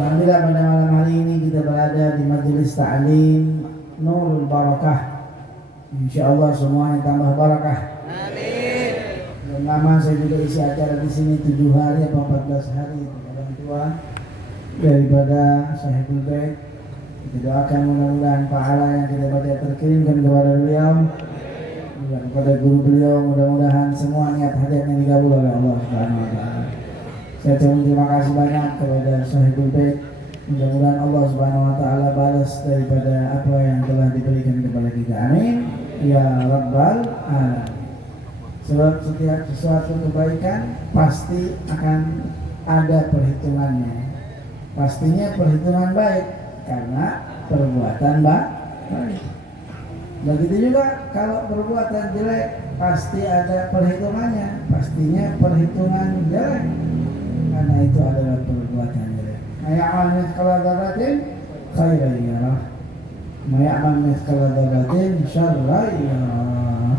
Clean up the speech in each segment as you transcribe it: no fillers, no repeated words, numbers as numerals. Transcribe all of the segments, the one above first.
Alhamdulillah pada malam hari ini kita berada di majelis ta'lim Nurul Barakah. Insyaallah semuanya tambah barakah. Amin. Dan lama saya juga isi acara di sini 7 hari atau 14 hari orang tua daripada Sahibul Bait. Kita doakan mudah-mudahan pahala yang kita baca terkirimkan kepada beliau dan kepada guru beliau, mudah-mudahan semua niat hajatnya dikabul oleh Allah Subhanahu wa taala. Saya ucapkan terima kasih banyak kepada Sahibul Bait. Mudah-mudahan Allah Subhanahu wa taala balas daripada apa yang telah diberikan kepada kita. Amin ya rabbal alamin. Sebab setiap sesuatu kebaikan pasti akan ada perhitungannya. Pastinya perhitungan baik karena perbuatan baik. Begitu juga kalau perbuatan jelek pasti ada perhitungannya. Pastinya perhitungan jelek karena itu adalah perbuatan jelek. Maya'amal mithqala dzarratin khairan yarah, maya'amal mithqala dzarratin syarran yarah.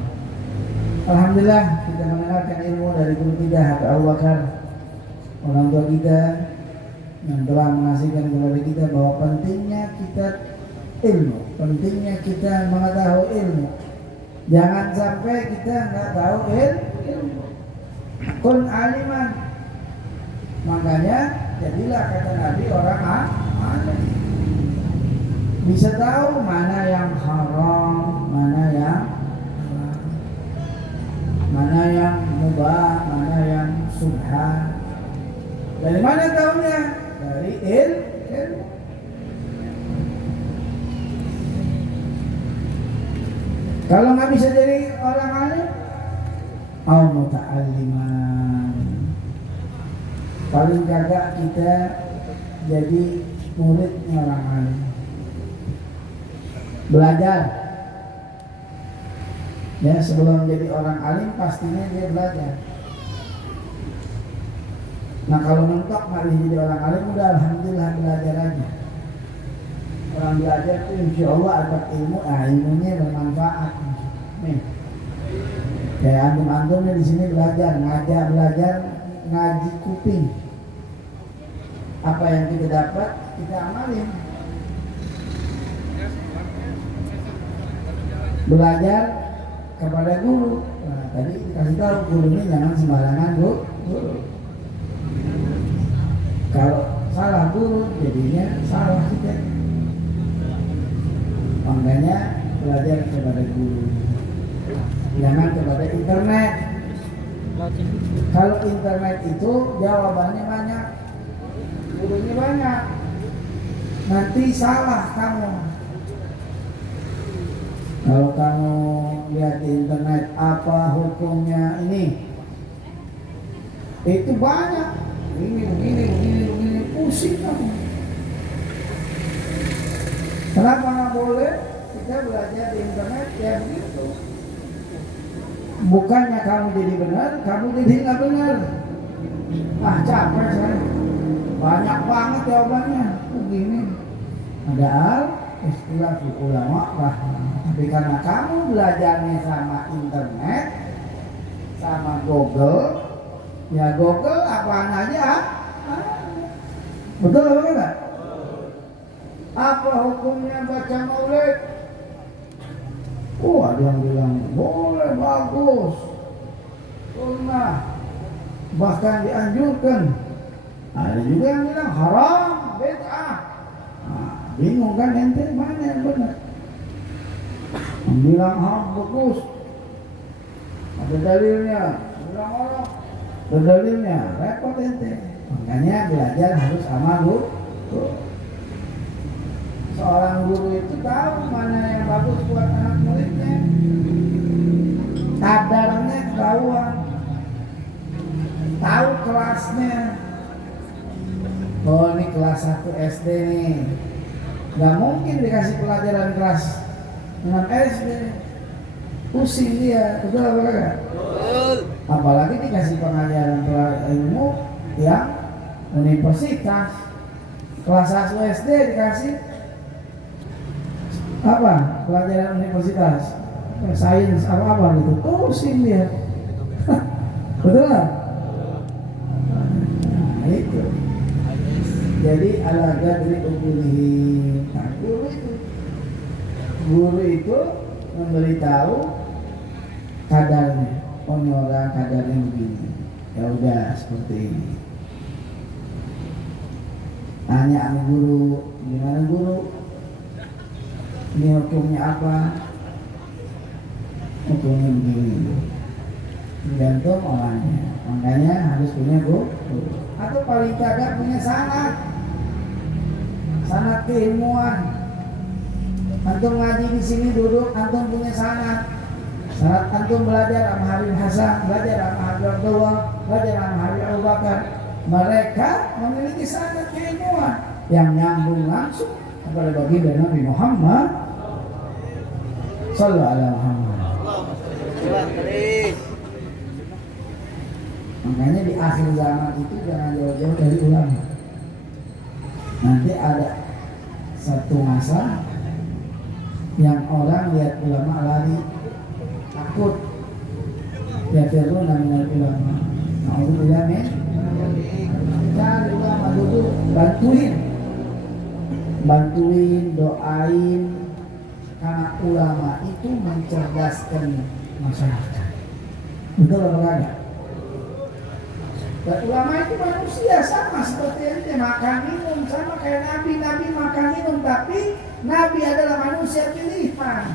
Alhamdulillah kita mendengarkan ilmu dari guru kita Habib Abu Bakar, orang tua kita yang telah mengasihkan kepada kita bahwa pentingnya kita ilmu, pentingnya kita mengetahui ilmu. Jangan sampai kita nggak tahu ilmu. Kun aliman. Makanya jadilah kata Nabi orang alim. Bisa tahu mana yang haram, mana yang mubah, mana yang subhan. Dari mana tahunya? Dari ilmu. Kalau nggak bisa jadi orang alim, au muta'alliman. Paling kagak kita jadi muridnya orang alim. Belajar. Ya, sebelum jadi orang alim pastinya dia belajar. Nah kalau mentok nggak bisa jadi orang alim, udah alhamdulillah belajar aja. Orang belajar itu insya Allah ada ilmu, ilmunya bermanfaat. Nih, kayak antum-antumnya di sini belajar, belajar ngaji kuping. Apa yang kita dapat kita amalin. Belajar kepada guru. Nah, tadi dikasih tahu gurunya jangan sembarangan guru. Kalau salah guru jadinya salah kita. Makanya belajar kepada guru. Jangan kepada internet. Kalau internet itu jawabannya banyak, gurunya banyak, nanti salah kamu. Kalau kamu lihat di internet apa hukumnya ini, itu banyak. Ini pusing kamu. Kenapa nggak boleh kita belajar di internet ya begitu? Bukannya kamu jadi benar, kamu jadi nggak benar. Capek saya. Banyak banget jawabannya. Begini. Padahal istilah ulama tapi karena kamu belajarnya sama internet, sama Google, ya Google apaan aja. Betul apa enggak? Apa hukumnya baca maulid? Ada yang bilang boleh, bagus, sunnah, bahkan dianjurkan. Ada juga yang bilang haram, bid'ah. Bingung kan ente, mana yang benar? Yang bilang haram bagus, ada dalilnya. Bilang haram, ada dalilnya. Repot ente. Makanya belajar harus sama guru. Seorang guru itu tahu mana yang bagus buat anak muridnya. Kadarnya ketahuan, tahu kelasnya. Oh ini kelas 1 SD nih, gak mungkin dikasih pelajaran kelas 6 SD, pusing dia, betul apa enggak? Apalagi dikasih pengajaran ilmu yang universitas. Kelas 1 SD dikasih apa? Pelajaran universitas, sains apa gitu, pusing dia. Betul nggak? Nah, itu. Jadi ala gadri ubulihi. Nah, guru itu memberitahu kadarnya. Oh, ini orang kadarnya begini. Ya udah seperti ini. Tanya sama guru, gimana guru? Ini hukumnya apa? Hukumnya begini. Tergantung orangnya. Makanya harus punya guru. Atau paling tidak punya sanad keilmuan. Antum ngaji di sini duduk, antum punya sanad antum belajar sama Habib Hasan, belajar sama Habib Abdullah, belajar sama Habib Abu Bakar. Mereka memiliki sanad keilmuan yang nyambung langsung kepada baginda Nabi Muhammad Sallallahu Alaihi Wasallam. Makanya di akhir zaman itu jangan jauh-jauh dari ulama. Nanti ada satu masa yang orang lihat ulama lari, takut. Ya firuna minal ulama. Na'udzubillah min. Cari ulama dulu, bantuin, doain. Karena ulama itu mencerdaskan masyarakat. Betul apa enggak? Dan ulama itu manusia sama seperti ente, makan minum sama kayak Nabi makan minum, tapi Nabi adalah manusia pilihan.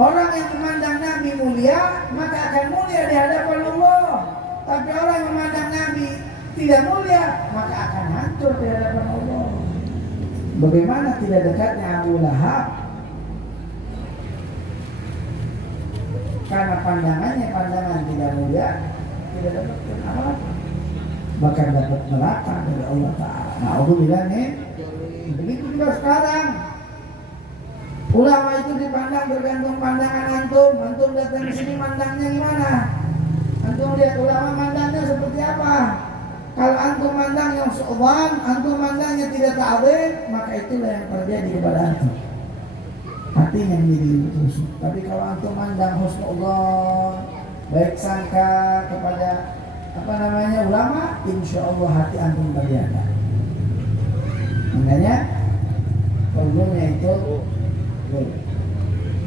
Orang yang memandang Nabi mulia maka akan mulia di hadapan Allah. Tapi orang yang memandang Nabi tidak mulia maka akan hancur di hadapan Allah. Bagaimana tidak dekatnya Abu Lahab? Karena pandangan tidak mulia, tidak dapat apa, bahkan dapat neraka dari Allah Ta'ala. Nah, aku bilang nih, begitu juga sekarang. Ulama itu dipandang bergantung pandangan antum datang di sini mandangnya gimana? Antum lihat ulama mandangnya seperti apa? Kalau antum mandang yang su'ban, antum mandangnya tidak ta'zim, maka itulah yang terjadi kepada antum. Hatinya menjadi tusuk. Tapi kalau antum mandang husnullah, baik sangka kepada ulama, insya Allah hati antum terjaga. Makanya problemnya itu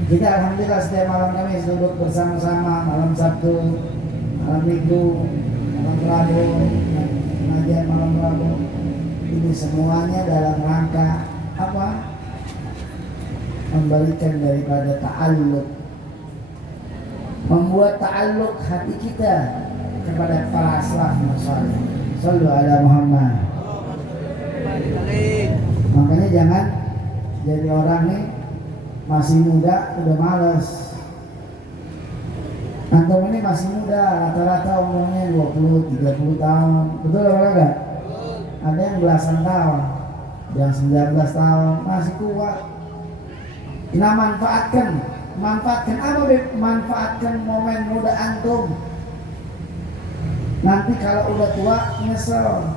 kita alhamdulillah setiap malam kami duduk bersama-sama, malam Sabtu, malam Minggu, malam Rabu, pengajian malam Rabu. Ini semuanya dalam rangka apa? Memberikan daripada ta'alluq, membuat ta'alluq hati kita kepada para salaf saleh. Shallu ala Muhammad. Makanya jangan jadi orang nih masih muda udah malas. Antum ini masih muda, rata-rata umurnya 20-30 tahun. Betul apa enggak? Ada yang belasan tahun, yang 19 tahun masih kuat. Nah, manfaatkan apa? Manfaatkan momen muda antum. Nanti kalau udah tua nyesel.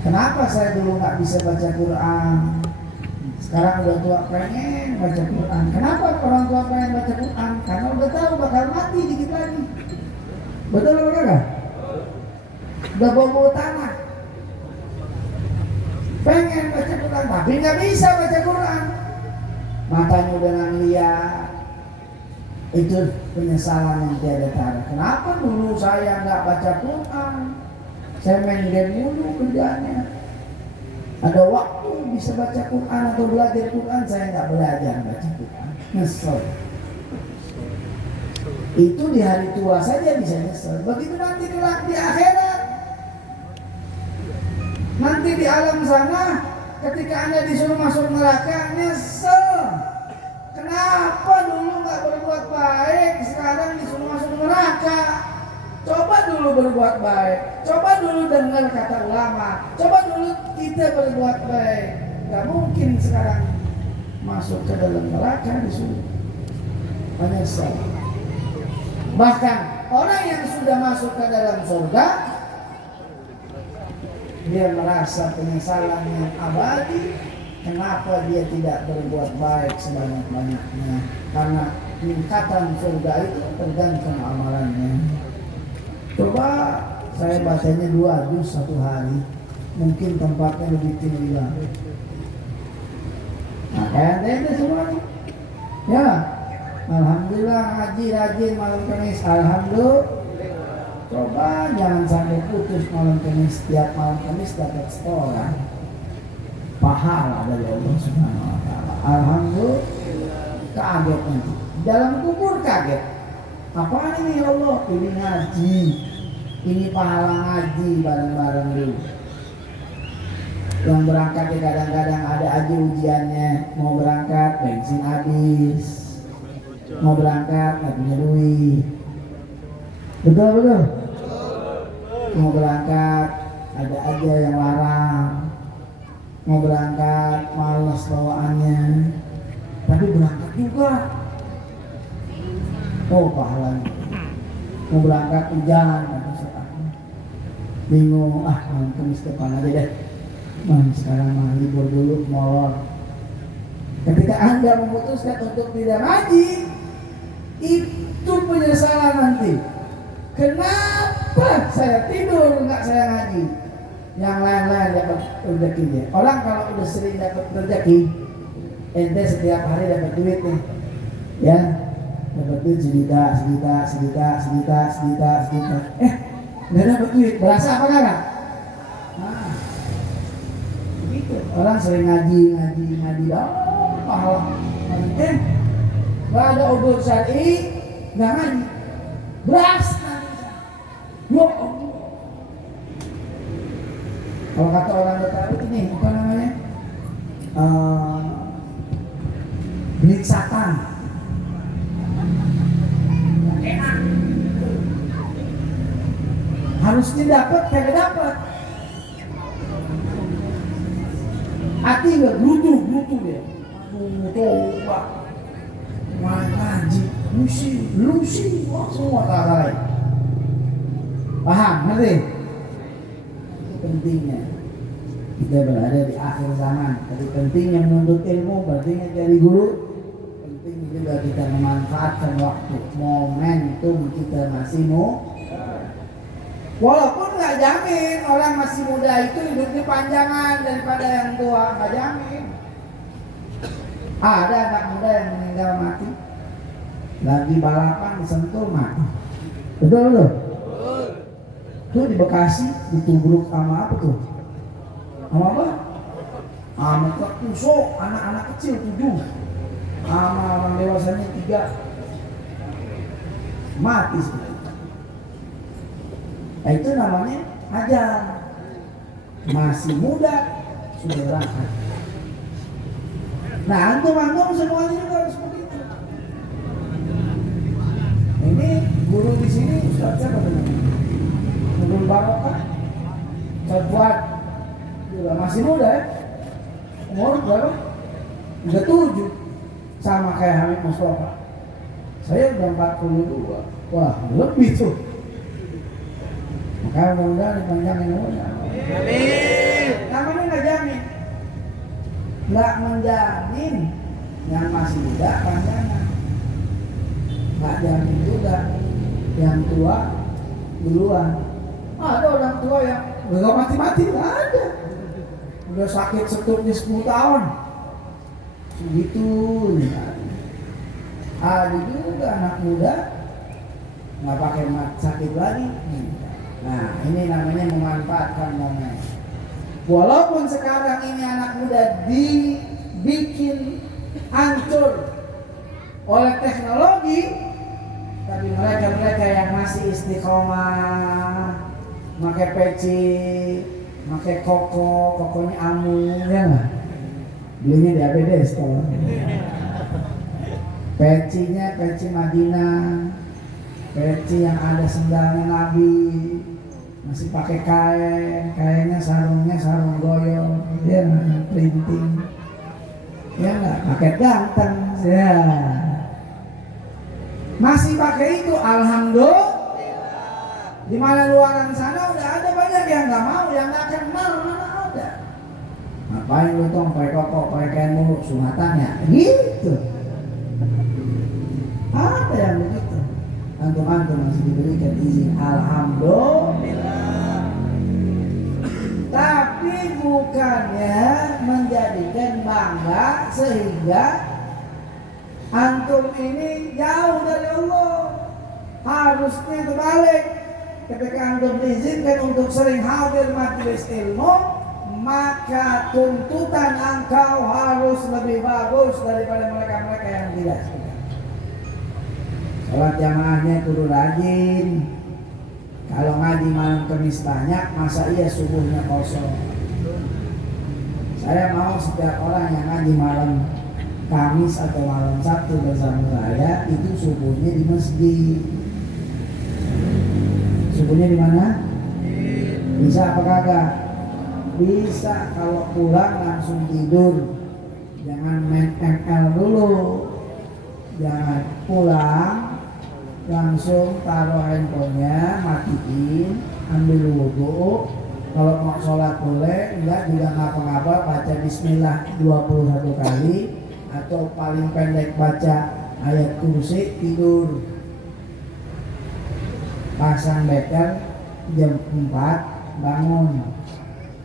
Kenapa saya dulu nggak bisa baca Quran? Sekarang udah tua pengen baca Quran. Kenapa orang tua pengen baca Quran? Karena udah tahu bakal mati dikit lagi. Betul apa enggak? Udah bawa tanah. Pengen baca Quran tapi nggak bisa baca Quran. Matanya udah nggak lihat. Itu penyesalan yang tiada tara. Kenapa dulu saya nggak baca Quran? Saya main game mulu kerjanya. Ada waktu bisa baca Quran atau belajar Quran, saya nggak belajar baca Quran. Nyesel. Itu di hari tua saja bisa nyesel. Begitu nanti kelak di akhirat, nanti di alam sana, ketika Anda disuruh masuk neraka, nyesel. Kenapa dulu nggak berbuat baik, sekarang disuruh masuk neraka? Coba dulu berbuat baik, coba dulu dengar kata ulama, coba dulu kita berbuat baik. Gak mungkin sekarang masuk ke dalam neraka disuruh menyesal. Bahkan orang yang sudah masuk ke dalam surga, dia merasa penyesalan yang abadi. Kenapa dia tidak berbuat baik sebanyak-banyaknya? Karena tingkatan surga itu tergantung amalannya. Coba saya bacanya 2 juz satu hari. Mungkin tempatnya lebih tinggi lagi. Nah, kayak ente semua. Ya, alhamdulillah ngaji rajin malam Kamis. Alhamdulillah. Coba jangan sampai putus malam Kamis. Setiap malam Kamis dapat sekolah pahala dari Allah Subhanahu wa taala. Alhamdulillah. Kaget nanti. Dalam kubur kaget. Apaan ini ya Allah? Ini ngaji. Ini pahala ngaji bareng-bareng dulu. Yang berangkat ya kadang-kadang ada aja ujiannya. Mau berangkat bensin habis. Mau berangkat nggak punya duit. Betul. Mau berangkat ada aja yang larang. Mau berangkat malas bawaannya. Tapi berangkat juga. Oh pahalanya. Mau berangkat hujan, bingung, malam Kamis depan aja deh. Sekarang mah libur dulu, molor. Ketika Anda memutuskan untuk tidak ngaji, itu penyesalan nanti. Kenapa saya tidur nggak saya ngaji? Yang lain-lain dapat rezekinya. Orang kalau udah sering dapat rezeki, ente setiap hari dapat duit nih, ya. Dapat duit sejuta. Nggak dapat duit, berasa apa enggak? Nah, begitu. Orang sering ngaji pahala. Nggak ada ubud syar'i, nggak ngaji, beras nanti. Yo, kalau kata orang Betawi ini apa namanya? Belit satan. Enak. Harusnya dapat, kagak dapat. Hati nggak gerutu dia. Coba ngaji, lusi, wah semua tak paham, ngerti? Itu pentingnya kita berada di akhir zaman. Jadi pentingnya menuntut ilmu, pentingnya cari guru. Penting juga kita memanfaatkan waktu, momentum kita masih mau. Walaupun nggak jamin orang masih muda itu hidupnya panjangan daripada yang tua, nggak jamin. Ada anak muda yang meninggal mati, lagi balapan disentuh mati. Betul. Tuh di Bekasi ditubruk sama apa tuh? Sama apa? Sama truk tusuk, anak-anak kecil 7, sama orang dewasanya 3, mati sih. Nah, itu namanya ajar. Masih muda sudah berangkat. Nah, antum semuanya juga harus begitu. Ini guru di sini Ustaz siapa namanya? Nurul Barokah. Ustaz Fuad juga masih muda ya. Umur berapa? 37. Sama kayak Hamid Mustafa. Saya udah 42. Wah, lebih tuh. Maka mudah-mudahan dipanjangin umurnya. Amin. Namanya nggak jamin, nggak menjamin yang masih muda panjangan, nggak jamin juga yang tua duluan. Ada orang tua yang nggak mati-mati, nggak ada. Udah sakit struknya 10 tahun, segitu. Ada juga anak muda nggak pakai sakit lagi. Nah, ini namanya memanfaatkan momen. Walaupun sekarang ini anak muda dibikin hancur oleh teknologi, tapi mereka yang masih istiqomah, pakai peci, pakai kokonya amu, ya nggak? Belinya di ABD sekolah. Pecinya peci Madinah, peci yang ada sendalnya Nabi. Masih pakai kainnya sarung goyong, ya printing, ya nggak pakai ganteng, ya masih pakai itu, alhamdulillah. Di mana luaran sana udah ada banyak yang nggak mau, yang nggak kenal, mana ada. Ngapain lu tong pakai koko, pakai kain mulu, sunatannya, gitu. Ada yang begitu. Antum masih diberikan izin, alhamdulillah. bukannya menjadikan bangga sehingga antum ini jauh dari Allah. Harusnya terbalik. Ketika antum diizinkan untuk sering hadir majelis ilmu, maka tuntutan engkau harus lebih bagus daripada mereka-mereka yang tidak suka. Sholat jamaahnya kudu rajin. Kalau ngaji malam Kamis banyak, masa iya subuhnya kosong? Saya mau setiap orang yang ngaji malam Kamis atau malam Sabtu bersama saya itu subuhnya di masjid. Subuhnya di mana? Bisa apa kagak? Bisa. Kalau pulang langsung tidur. Jangan main ML dulu. Jangan pulang langsung taruh handphonenya, matiin, ambil wudhu. Kalau mau sholat boleh, enggak juga ngapa-ngapa, baca bismillah 21 kali atau paling pendek baca ayat kursi, tidur. Pasang beker jam 4 bangun.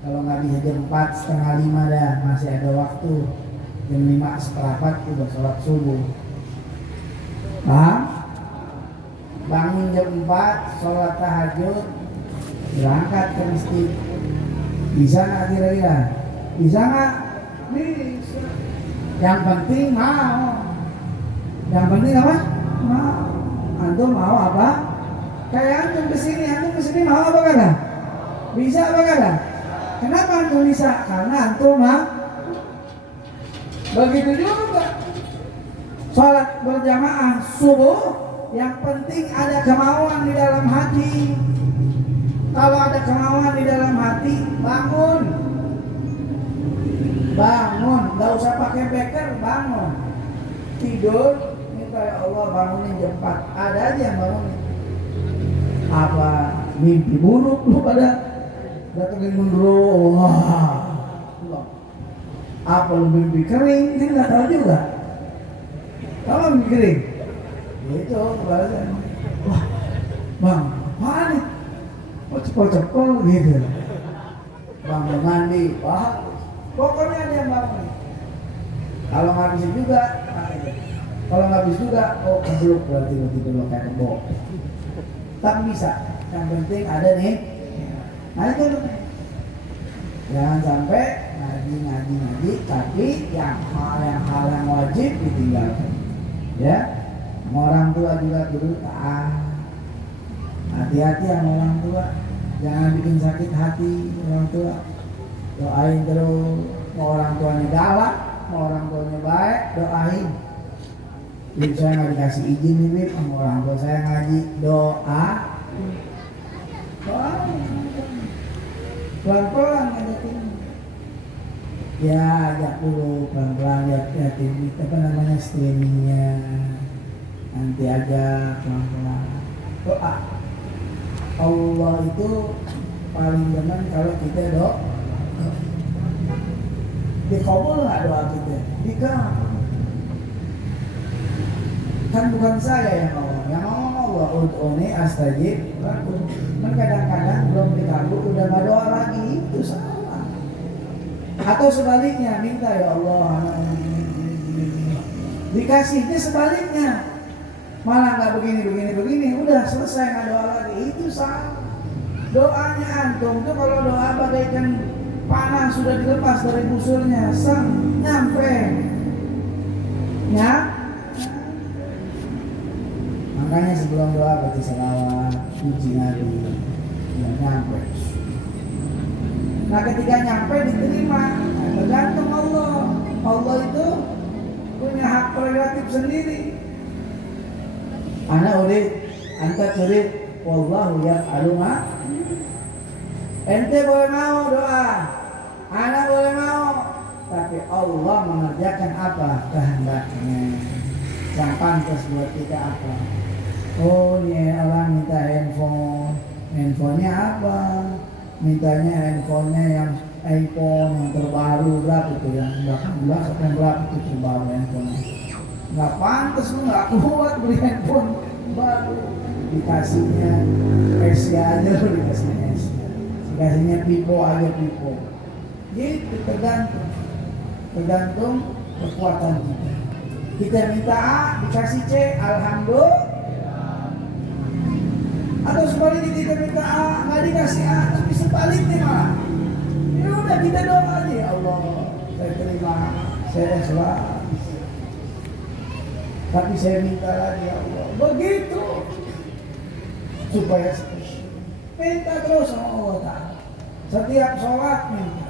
Kalau nggak bisa jam 4 setengah 5 dah, masih ada waktu. Jam 5 seperempat udah sholat subuh. Paham? Bangun jam 4 sholat tahajud, berangkat ke masjid. Bisa nggak kira-kira? Bisa nggak? Bisa. Yang penting mau. Yang penting apa? Mau. Antum mau apa? Kayak antum kesini mau apa kagak? Bisa apa kagak? Kenapa antum bisa? Karena antum mau. Begitu juga sholat berjamaah subuh, yang penting ada kemauan di dalam hati. Kalau ada kemauan di dalam hati, bangun. Bangun, gak usah pakai beker, bangun. Tidur, minta ya Allah bangunin jam 4. Ada aja yang bangunin. Apa mimpi buruk lu pada datengin mundur? Wah. Apa lu mimpi kering? Dia nggak tahu juga. Kalau mimpi kering, itu kebalasan. Wah, bang, apaan nih? Cepol-cepol gitu. Bang mandi, wah, pokoknya ada yang bangun. Kalau nggak bisa juga, kalau nggak bisa juga, oh keblok berarti lo kayak kebok. Tak bisa, yang penting ada nih. Nah itu jangan sampai ngaji, tapi yang hal yang wajib ditinggalkan. Ya, sama orang tua juga dulu hati-hati sama orang tua, jangan bikin sakit hati orang tua. Doain terus, mau orang tuanya galak, mau orang tuanya baik, doain. Bib, saya nggak dikasih izin nih Bib, sama orang tua saya ngaji, doa. Pelan-pelan ngajakin. Ya, ajak dulu pelan-pelan, liatin apa namanya streamingnya. Nanti aja pelan-pelan. Doa. Allah itu paling demen kalau kita doa. Dikabul nggak doa kita? Dikabul. Kan bukan saya yang ngomong Allah. Ud'uni astajib lakum. Kan kadang-kadang belum dikabul udah nggak doa lagi, itu salah. Atau sebaliknya, minta ya Allah dikasihnya sebaliknya, malah nggak begini, udah selesai nggak doa lagi, itu salah. Doanya antum tuh kalau doa bagaikan panah sudah dilepas dari busurnya, nyampe. Ya. Makanya sebelum doa baca salawat, puji Nabi, ya nyampe. Nah ketika nyampe diterima, nah, tergantung Allah. Allah itu punya hak prerogatif sendiri. Ana urid, anta turid, wallahu yaf'alu ma. Ente boleh mau doa, ana boleh mau, tapi Allah mengerjakan apa kehendaknya. Yang pantas buat kita apa? Oh, ini orang minta handphonenya apa? Mintanya handphonenya yang iPhone yang terbaru berapa itu, yang 18 atau berapa itu terbaru handphonenya. Nggak pantas, lu nggak kuat beli handphone baru. Dikasihnya Asia aja, lu dikasihnya Asia. Dikasihnya Vivo aja Vivo. Gitu, tergantung kekuatan kita. Kita minta A, dikasih C, alhamdulillah. Atau sebaliknya kita minta A, nggak dikasih A, tapi sebaliknya malah. Ya udah kita doa aja, ya Allah, saya terima, saya ikhlas. Tapi saya minta lagi, ya Allah, begitu supaya seperti minta terus sama Allah Ta'ala. Setiap sholat minta.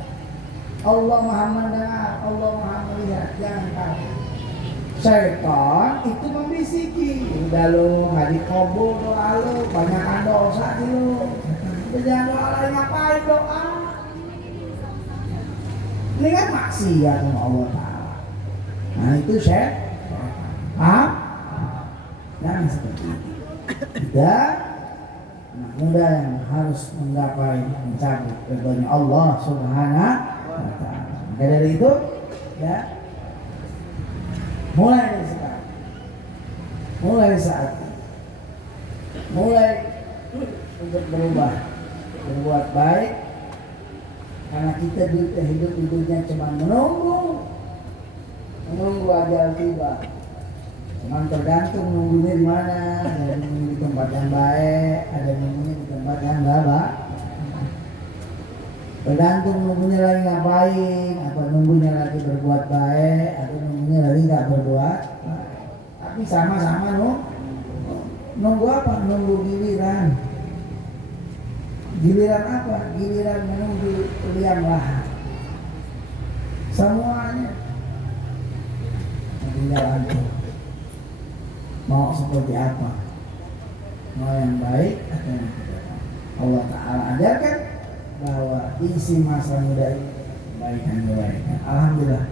Allah Maha mendengar, Allah Maha melihat, jangan kaget. Syaitan itu membisiki, udah lu nggak dikabul doa lu, banyakan dosa sih lu. Udah jangan doa lagi, ngapain doa? Ini kan maksiat sama Allah Ta'ala. Nah itu syaitan. Paham? Jangan seperti itu. Tidak. Anak muda yang harus menggapai mencabut ridhonya Allah Subhanahu wa Ta'ala. Maka dari itu, ya, mulai dari sekarang, mulai saat ini, mulai untuk berubah, berbuat baik, karena kita hidup di dunia cuma menunggu ajal tiba. Cuman tergantung nunggunya di mana, ada nunggunya di tempat yang baik, ada nunggunya di tempat yang enggak baik. Tergantung nunggunya lagi ngapain, atau nunggunya lagi berbuat baik, atau nunggunya lagi nggak berbuat baik. Tapi sama-sama nunggu apa? Nunggu giliran. Giliran apa? Giliran menunggu liang lahat. Semuanya tinggal antum. Mau seperti apa? Mau yang baik atau yang tidak? Allah Ta'ala ajarkan bahwa isi masa muda ini kebaikan. Alhamdulillah.